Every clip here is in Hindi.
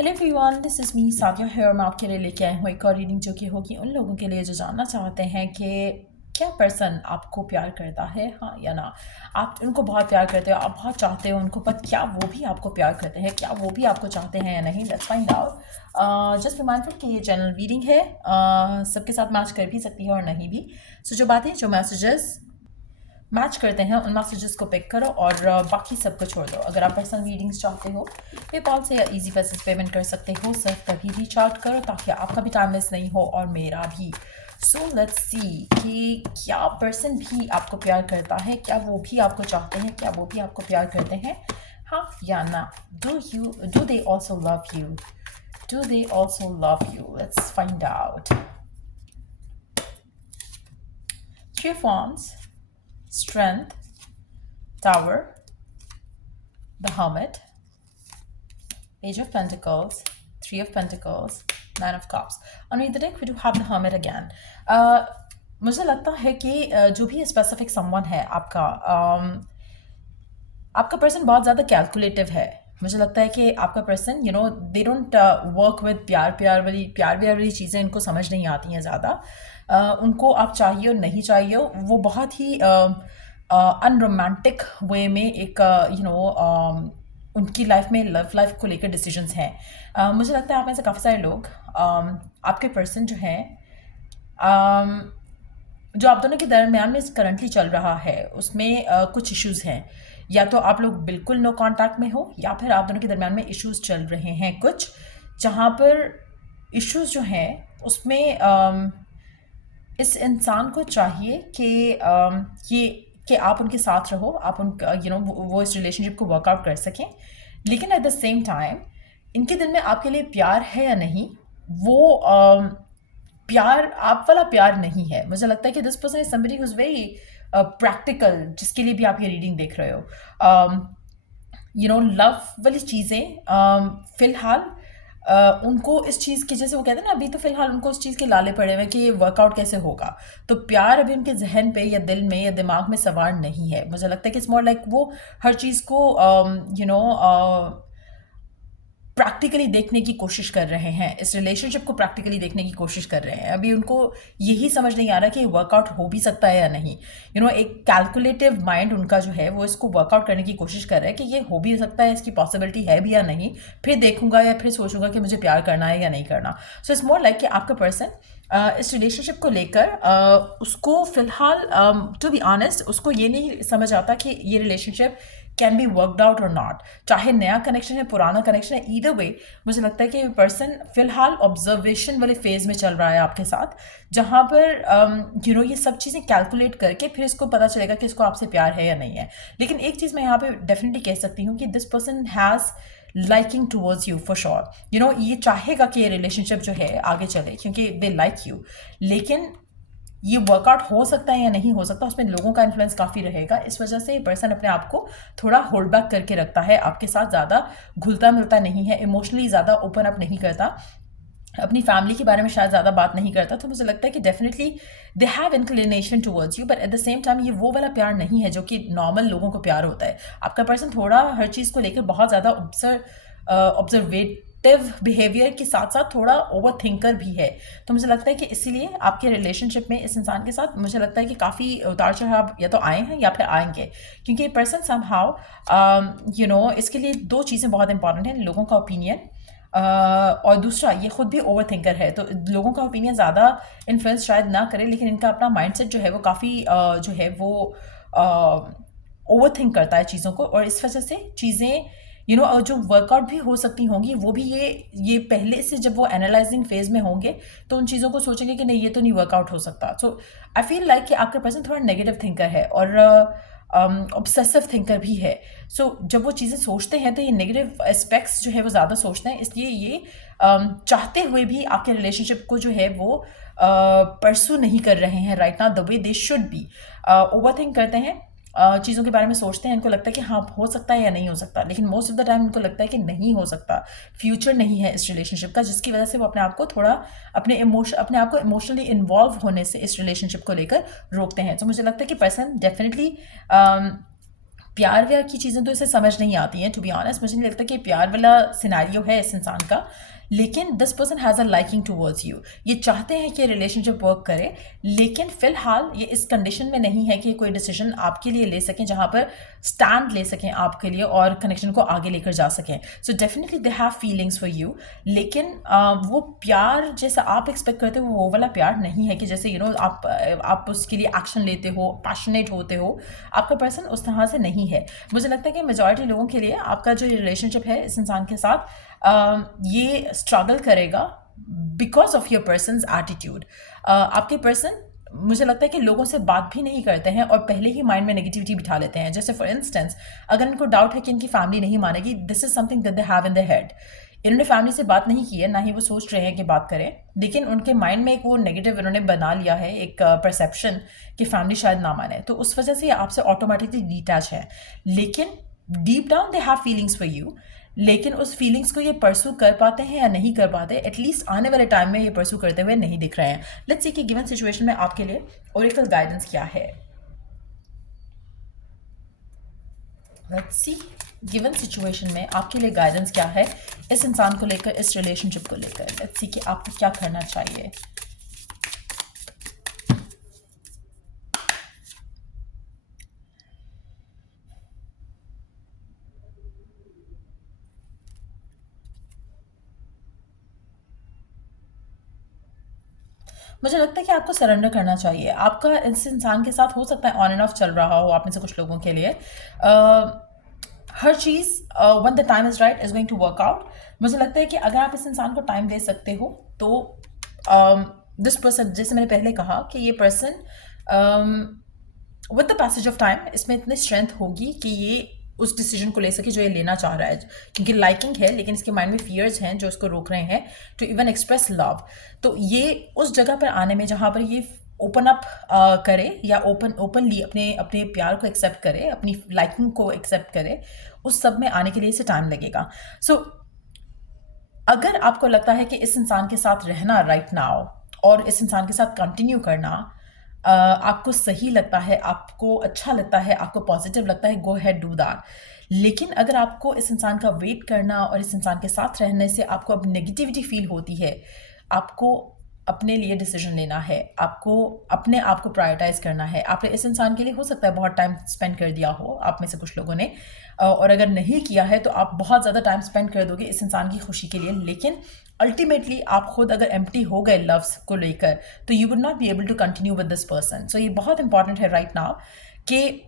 Hello everyone, this is me Sadia है। मैं आपके लिए लेके आई हूँ एक और रीडिंग जो कि होगी उन लोगों के लिए जो जानना चाहते हैं कि क्या पर्सन आपको प्यार करता है, हाँ या ना। आप उनको बहुत प्यार करते हो, आप बहुत चाहते हो उनको, पर क्या वो भी आपको प्यार करते हैं, क्या वो भी आपको चाहते हैं या नहीं। Let's find out. Just reminder कि ये जनरल रीडिंग है, सबके साथ मैच कर भी सकती है और नहीं भी। सो जो बातें, जो मैसेजेस मैच करते हैं उन मैसेजेस को पिक करो और बाकी सबको छोड़ दो। अगर आप पर्सनल रीडिंग्स चाहते हो, पेपाल से या इजी पैसे पेमेंट कर सकते हो। सिर्फ तभी रीच आउट करो ताकि आपका भी टाइम मिस नहीं हो और मेरा भी। सो लेट्स सी कि क्या पर्सन भी आपको प्यार करता है, क्या वो भी आपको चाहते हैं, क्या वो भी आपको प्यार करते हैं, हाँ या ना। Do they also love you? Do they also love you? Let's find out. Three of Wands, Strength, Tower, the Hermit, Page of Pentacles, Three of Pentacles, Nine of Cups. Underneath the deck, we do have the Hermit again. मुझे लगता है कि जो भी स्पेसिफिक समवन है आपका, आपका पर्सन बहुत ज़्यादा कैलकुलेटिव है। मुझे लगता है कि आपका person they don't work with प्यार व्यार वाली चीज़ें इनको समझ नहीं आती हैं ज़्यादा। उनको आप चाहिए और नहीं चाहिए, वो बहुत ही अनरोमांटिक वे में एक उनकी लाइफ में, लव लाइफ को लेकर डिसीजंस हैं। मुझे लगता है आप में से काफ़ी सारे लोग, आपके पर्सन जो हैं, जो आप दोनों के दरमियान में करंटली चल रहा है उसमें कुछ इश्यूज हैं। या तो आप लोग बिल्कुल नो कांटेक्ट में हो, या फिर आप दोनों के दरमियान में इश्यूज चल रहे हैं कुछ, जहाँ पर इश्यूज जो हैं उसमें इस इंसान को चाहिए कि ये कि आप उनके साथ रहो, आप उनका वो इस रिलेशनशिप को वर्कआउट कर सकें। लेकिन एट द सेम टाइम इनके दिल में आपके लिए प्यार है या नहीं, वो प्यार आप वाला प्यार नहीं है। मुझे लगता है कि this person is somebody who is very practical, जिसके लिए भी आप ये रीडिंग देख रहे हो। लव वाली चीज़ें फिलहाल उनको इस चीज़ की, जैसे वो कहते हैं ना, अभी तो फिलहाल उनको उस चीज़ के लाले पड़े हुए कि ये वर्कआउट कैसे होगा। तो प्यार अभी उनके जहन पे या दिल में या दिमाग में सवार नहीं है। मुझे लगता है कि इट्स मोर लाइक वो हर चीज़ को प्रैक्टिकली देखने की कोशिश कर रहे हैं, इस रिलेशनशिप को प्रैक्टिकली देखने की कोशिश कर रहे हैं। अभी उनको यही समझ नहीं आ रहा कि वर्कआउट हो भी सकता है या नहीं। एक कैलकुलेटिव माइंड उनका जो है वो इसको वर्कआउट करने की कोशिश कर रहा है कि ये हो भी सकता है, इसकी पॉसिबिलिटी है भी या नहीं, फिर देखूंगा या फिर सोचूंगा कि मुझे प्यार करना है या नहीं करना। सो इट्स मोर लाइक कि आपका पर्सन इस रिलेशनशिप को लेकर उसको फिलहाल, टू बी ऑनेस्ट, उसको ये नहीं समझ आता कि ये relationship can be worked out और नॉट। चाहे नया कनेक्शन है, पुराना कनेक्शन है, ईदर वे मुझे लगता है कि पर्सन फिलहाल ऑब्जर्वेशन वाले फेज में चल रहा है आपके साथ, जहाँ पर ये सब चीज़ें कैलकुलेट करके फिर इसको पता चलेगा कि इसको आपसे प्यार है या नहीं है। लेकिन एक चीज़ मैं यहाँ पे डेफिनेटली कह सकती हूँ कि this person has liking towards you for sure. ये चाहेगा कि ये रिलेशनशिप जो है आगे चले क्योंकि दे लाइक यू। लेकिन ये वर्कआउट हो सकता है या नहीं हो सकता, उसमें लोगों का इन्फ्लुएंस काफ़ी रहेगा। इस वजह से ये पर्सन अपने आप को थोड़ा होल्ड बैक करके रखता है, आपके साथ ज़्यादा घुलता मिलता नहीं है, इमोशनली ज़्यादा ओपन अप नहीं करता, अपनी फैमिली के बारे में शायद ज़्यादा बात नहीं करता। तो मुझे लगता है कि definitely they have inclination towards you, but at the same time ये वो वाला प्यार नहीं है जो कि नॉर्मल लोगों को प्यार होता है। आपका पर्सन थोड़ा हर चीज़ को लेकर बहुत ज़्यादा ऑब्जर्वेटिव बिहेवियर के साथ साथ थोड़ा ओवर थिंकर भी है। तो मुझे लगता है कि इसीलिए आपके रिलेशनशिप में इस इंसान के साथ मुझे लगता है कि काफ़ी उतार चढ़ाव या तो आए हैं या फिर आएंगे, क्योंकि पर्सन समहाउ इसके लिए दो चीज़ें बहुत इंपॉर्टेंट हैं: लोगों का ओपिनियन, और दूसरा ये खुद भी ओवर थिंकर है। तो लोगों का ओपिनियन ज़्यादा इन्फ्लुएंस शायद ना करे, लेकिन इनका अपना माइंडसेट जो है वो काफ़ी जो है वो ओवर थिंक करता है चीज़ों को, और इस वजह से चीज़ें जो वर्कआउट भी हो सकती होंगी वो भी ये पहले से जब वो एनालाइजिंग फेज में होंगे तो उन चीज़ों को सोचेंगे कि नहीं, ये तो नहीं वर्कआउट हो सकता। सो आई फील लाइक कि आपका पर्सन थोड़ा नेगेटिव थिंकर है और ऑब्सेसिव थिंकर भी है। सो जब वो चीज़ें सोचते हैं तो ये नेगेटिव एस्पेक्ट्स जो है वो ज़्यादा सोचते हैं, इसलिए ये चाहते हुए भी आपके रिलेशनशिप को जो है वो परसू नहीं कर रहे हैं right now the way they should be. Over think करते हैं, चीज़ों के बारे में सोचते हैं, इनको लगता है कि हाँ हो सकता है या नहीं हो सकता, लेकिन मोस्ट ऑफ द टाइम इनको लगता है कि नहीं हो सकता, फ्यूचर नहीं है इस रिलेशनशिप का, जिसकी वजह से वो अपने आप को थोड़ा अपने आप को इमोशनली इन्वॉल्व होने से इस रिलेशनशिप को लेकर रोकते हैं। तो मुझे लगता है कि पर्सन डेफिनेटली प्यार व्यार की चीज़ें तो इसे समझ नहीं आती हैं, टू बी ऑनेस्ट। मुझे नहीं लगता कि प्यार वाला सिनेरियो है इस इंसान का, लेकिन this person has a liking towards you. ये चाहते हैं कि रिलेशनशिप वर्क करे, लेकिन फिलहाल ये इस कंडीशन में नहीं है कि कोई डिसीजन आपके लिए ले सकें जहाँ पर स्टैंड ले सकें आपके लिए और कनेक्शन को आगे लेकर जा सकें। So definitely they have feelings for you, लेकिन वो प्यार जैसा आप एक्सपेक्ट करते हो वो वाला प्यार नहीं है कि जैसे आप उसके लिए एक्शन लेते हो, पैशनेट होते हो। आपका पर्सन उस तरह से नहीं है। मुझे लगता है कि मेजॉरिटी लोगों के लिए आपका जो रिलेशनशिप है इस इंसान के साथ ये स्ट्रगल करेगा because of your persons attitude. आपके पर्सन मुझे लगता है कि लोगों से बात भी नहीं करते हैं और पहले ही माइंड में नेगेटिविटी बिठा लेते हैं। जैसे फॉर इंस्टेंस, अगर इनको डाउट है कि इनकी फैमिली नहीं मानेगी, this is something that they have in the head. इन्होंने फैमिली से बात नहीं की है, ना ही वो सोच रहे हैं कि बात करें, लेकिन उनके माइंड में एक वो नेगेटिव इन्होंने बना लिया है, एक परसेप्शन कि फैमिली शायद ना माने, तो उस वजह से ये आपसे ऑटोमेटिकली डिटैच है। लेकिन deep down they have feelings for you, लेकिन उस फीलिंग्स को ये परसू कर पाते हैं या नहीं कर पाते, एटलीस्ट आने वाले टाइम में ये परसू करते हुए नहीं दिख रहे हैं। लेट्स सी कि गिवन सिचुएशन में आपके लिए ओरेकल गाइडेंस क्या है। लेट्स सी गिवन सिचुएशन में आपके लिए गाइडेंस क्या है इस इंसान को लेकर, इस रिलेशनशिप को लेकर। लेट्स सी कि आपको क्या करना चाहिए। मुझे लगता है कि आपको सरेंडर करना चाहिए। आपका इस इंसान के साथ हो सकता है ऑन एंड ऑफ चल रहा हो आप में से कुछ लोगों के लिए। हर चीज़ when the time is right is going to work out. मुझे लगता है कि अगर आप इस इंसान को टाइम दे सकते हो तो दिस पर्सन, जैसे मैंने पहले कहा कि ये person with the passage of time इसमें इतनी स्ट्रेंथ होगी कि ये उस डिसीजन को ले सके जो ये लेना चाह रहा है, क्योंकि लाइकिंग है लेकिन इसके माइंड में फियर्स हैं जो इसको रोक रहे हैं टू इवन एक्सप्रेस लव। तो ये उस जगह पर आने में जहाँ पर ये ओपन अप करे या ओपनली अपने अपने प्यार को एक्सेप्ट करे, अपनी लाइकिंग को एक्सेप्ट करे, उस सब में आने के लिए इसे टाइम लगेगा। सो अगर आपको लगता है कि इस इंसान के साथ रहना राइट नाउ और इस इंसान के साथ कंटिन्यू करना आपको सही लगता है, आपको अच्छा लगता है, आपको पॉजिटिव लगता है, गो हैड डू दैट। लेकिन अगर आपको इस इंसान का वेट करना और इस इंसान के साथ रहने से आपको अब नेगेटिविटी फील होती है, आपको अपने लिए डिसीजन लेना है, आपको अपने आप को प्रायोरिटाइज करना है। आपने इस इंसान के लिए हो सकता है बहुत टाइम स्पेंड कर दिया हो आप में से कुछ लोगों ने, और अगर नहीं किया है तो आप बहुत ज़्यादा टाइम स्पेंड कर दोगे इस इंसान की खुशी के लिए, लेकिन अल्टीमेटली आप खुद अगर एम्प्टी हो गए लव्स को लेकर तो you would not be able to continue with this person. So ये बहुत इंपॉर्टेंट है राइट नाउ कि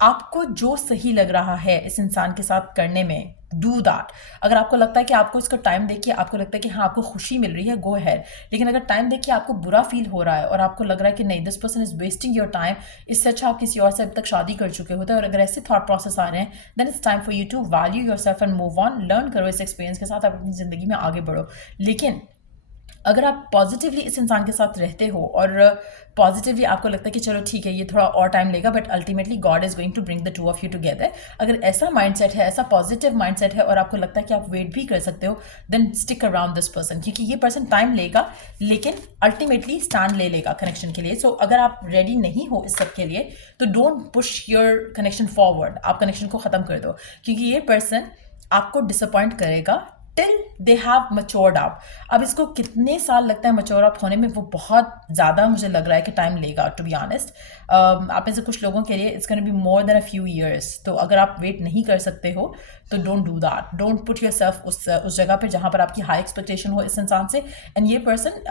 आपको जो सही लग रहा है इस इंसान के साथ करने में, डू दैट। अगर आपको लगता है कि आपको इसको टाइम देखिए, आपको लगता है कि हाँ आपको खुशी मिल रही है, गो है। लेकिन अगर टाइम देखिए आपको बुरा फील हो रहा है और आपको लग रहा है कि नहीं this person is wasting your time, इससे अच्छा आप किसी और से अब तक शादी कर चुके होते हैं, और अगर ऐसे थॉट प्रोसेस आ रहे हैं, then it's time for you to value yourself and move on. Learn करो इस एक्सपीरियंस के साथ, आप अपनी ज़िंदगी में आगे बढ़ो। लेकिन अगर आप पॉजिटिवली इस इंसान के साथ रहते हो और पॉजिटिवली आपको लगता है कि चलो ठीक है ये थोड़ा और टाइम लेगा but ultimately God is going to bring the two of you together, अगर ऐसा माइंडसेट है, ऐसा पॉजिटिव माइंडसेट है और आपको लगता है कि आप वेट भी कर सकते हो, then stick around this person, क्योंकि ये पर्सन टाइम लेगा लेकिन अल्टीमेटली स्टैंड ले लेगा कनेक्शन के लिए। सो अगर आप रेडी नहीं हो इस सब के लिए तो don't push your connection forward, आप कनेक्शन को ख़त्म कर दो, क्योंकि ये पर्सन आपको डिसअपॉइंट करेगा till they have matured up. अब इसको कितने साल लगता है मच्योर अप होने में, वो बहुत ज़्यादा मुझे लग रहा है कि टाइम लेगा टू बी ऑनेस्ट। आप में से कुछ लोगों के लिए it's gonna be more than a few years. तो अगर आप वेट नहीं कर सकते हो तो don't do that, don't put your self उस जगह पर जहाँ पर आपकी हाई एक्सपेक्टेशन हो इस इंसान से। एंड ये पर्सन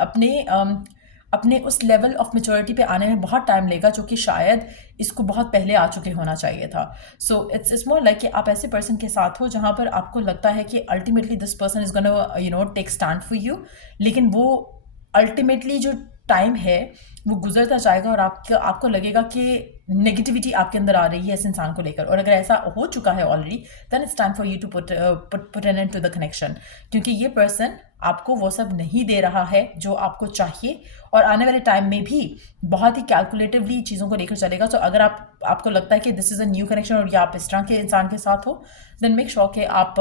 अपने उस लेवल ऑफ मेच्योरिटी पे आने में बहुत टाइम लेगा जो कि शायद इसको बहुत पहले आ चुके होना चाहिए था। सो इट्स मोर लाइक कि आप ऐसे पर्सन के साथ हो जहाँ पर आपको लगता है कि ultimately this person is gonna take stand for you, लेकिन वो अल्टीमेटली जो टाइम है वो गुजरता जाएगा और आपको लगेगा कि नेगेटिविटी आपके अंदर आ रही है इस इंसान को लेकर। और अगर ऐसा हो चुका है already, then it's time for you to put an end to the connection, क्योंकि ये पर्सन आपको वो सब नहीं दे रहा है जो आपको चाहिए और आने वाले टाइम में भी बहुत ही कैलकुलेटिवली चीज़ों को लेकर चलेगा। तो अगर आपको लगता है कि this is a new connection और या आप इस तरह के इंसान के साथ हो, देन मेक श्योर कि आप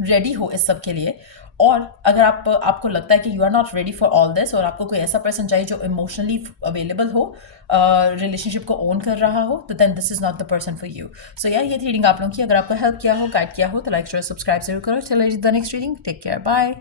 रेडी हो इस सब के लिए, और अगर आपको लगता है कि you are not ready for all this, और आपको कोई ऐसा पर्सन चाहिए जो इमोशनली अवेलेबल हो, रिलेशनशिप को ओन कर रहा हो, तो then this is not the person for you. So यार, ये थी रीडिंग आप लोगों की. अगर आपको हेल्प किया हो, गाइड किया हो, तो लाइक शेयर सब्सक्राइब जरूर करो. चलो the next reading. Take care. Bye.